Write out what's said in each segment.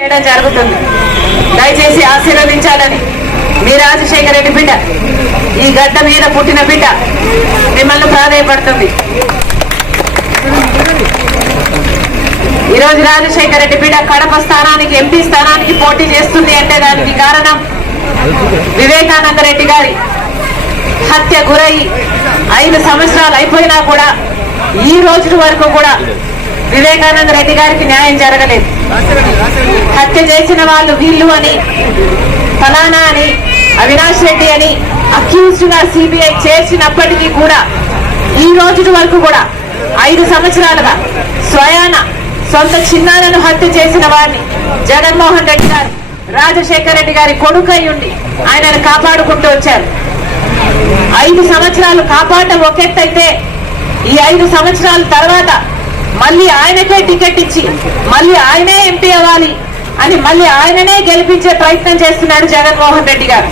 చేయడం జరుగుతుంది. దయచేసి ఆశీర్వదించాలని మీ రాజశేఖర రెడ్డి బిడ్డ ఈ గడ్డ మీద పుట్టిన బిడ్డ మిమ్మల్ని ప్రాధాయపడుతుంది. ఈరోజు రాజశేఖర రెడ్డి బిడ్డ కడప స్థానానికి ఎంపీ స్థానానికి పోటీ చేస్తుంది అంటే దానికి కారణం వివేకానంద రెడ్డి గారి హత్య గురై ఐదు సంవత్సరాలు అయిపోయినా కూడా ఈ రోజు వరకు కూడా వివేకానంద రెడ్డి గారికి న్యాయం జరగలేదు. హత్య చేసిన వాళ్ళు వీళ్ళు అని ఫలానా అని అవినాష్ రెడ్డి అని అక్యూజ్డ్గా సిబిఐ చేసినప్పటికీ కూడా ఈ రోజు వరకు కూడా ఐదు సంవత్సరాలుగా స్వయాన సొంత చిన్నాలను హత్య చేసిన వారిని జగన్మోహన్ రెడ్డి గారు రాజశేఖర రెడ్డి గారి కొడుకై ఉండి ఆయనను కాపాడుకుంటూ వచ్చారు. ఐదు సంవత్సరాలు కాపాడటం ఒకెత్తైతే ఈ ఐదు సంవత్సరాల తర్వాత మళ్ళీ ఆయనకే టికెట్ ఇచ్చి మళ్ళీ ఆయనే ఎంపీ అవ్వాలి అని మళ్ళీ ఆయననే గెలిపించే ప్రయత్నం చేస్తున్నాడు జగన్మోహన్ రెడ్డి గారు.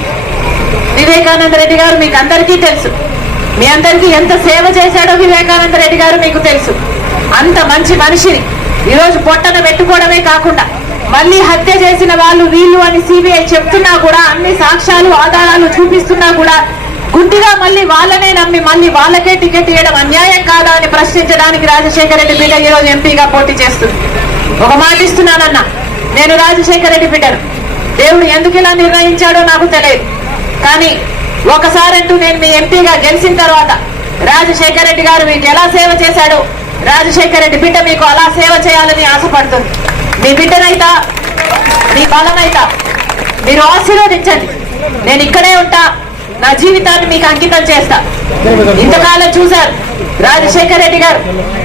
వివేకానంద రెడ్డి గారు మీకు అందరికీ తెలుసు. మీ అందరికీ ఎంత సేవ చేశాడో వివేకానంద రెడ్డి గారు మీకు తెలుసు. అంత మంచి మనిషిని. ఈరోజు పొట్టన పెట్టుకోవడమే కాకుండా మళ్ళీ హత్య చేసిన వాళ్ళు వీళ్ళు అని సిబిఐ చెప్తున్నా కూడా అన్ని సాక్ష్యాలు ఆధారాలు చూపిస్తున్నా కూడా గుడ్డిగా మళ్ళీ వాళ్ళనే నమ్మి మళ్ళీ వాళ్ళకే టికెట్ ఇవ్వడం అన్యాయం కాదా అని ప్రశ్నించడానికి రాజశేఖర రెడ్డి బిడ్డ ఈ రోజు ఎంపీగా పోటీ చేస్తుంది. ఒక మాట ఇస్తున్నానన్నా. నేను రాజశేఖర రెడ్డి బిడ్డను. దేవుడు ఎందుకు ఇలా నిర్ణయించాడో నాకు తెలియదు. కానీ ఒకసారంటూ నేను మీ ఎంపీగా గెలిచిన తర్వాత రాజశేఖర రెడ్డి గారు మీకు ఎలా సేవ చేశాడో రాజశేఖర రెడ్డి బిడ్డ మీకు అలా సేవ చేయాలని ఆశపడుతుంది. మీ బిడ్డనైతా మీ బలమైతా మీరు ఆశీర్వదించండి. నేను ఇక్కడే ఉంటా నా జీవితాన్ని మీకు అంకితం చేస్తా. ఇంతకాలం చూశారు రాజశేఖర రెడ్డి గారు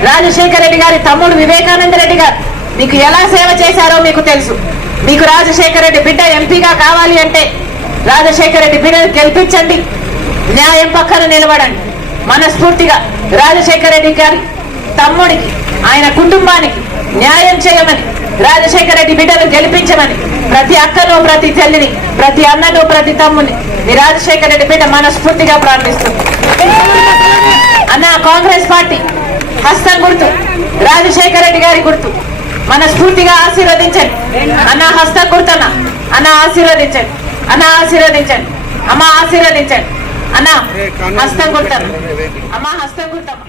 రాజశేఖర రెడ్డి గారి తమ్ముడు వివేకానంద రెడ్డి గారు. మీకు ఎలా సేవ చేశారో మీకు తెలుసు. మీకు రాజశేఖర రెడ్డి బిడ్డ ఎంపీగా కావాలి అంటే రాజశేఖర రెడ్డి బిడ్డను గెలిపించండి. న్యాయం పక్కన నిలబడండి. మనస్ఫూర్తిగా రాజశేఖర రెడ్డి గారి తమ్ముడికి ఆయన కుటుంబానికి న్యాయం చేయమని రాజశేఖర రెడ్డి బిడ్డను గెలిపించమని ప్రతి అక్కను ప్రతి చెల్లిని ప్రతి అన్నను ప్రతి తమ్ముని మీ రాజశేఖర రెడ్డి బిడ్డ మనస్ఫూర్తిగా ప్రార్థిస్తుంది అన్న కాంగ్రెస్ పార్టీ హస్తం గుర్తు. రాజశేఖర రెడ్డి గారి గుర్తు. మనస్ఫూర్తిగా ఆశీర్వదించండి. అన్న హస్తం గుర్తన్న అన్న ఆశీర్వదించండి. అన్న ఆశీర్వదించండి. అమ్మ ఆశీర్వదించండి. అన్న హస్తం గుర్తన్న అమ్మ హస్తం గుర్తమ్మ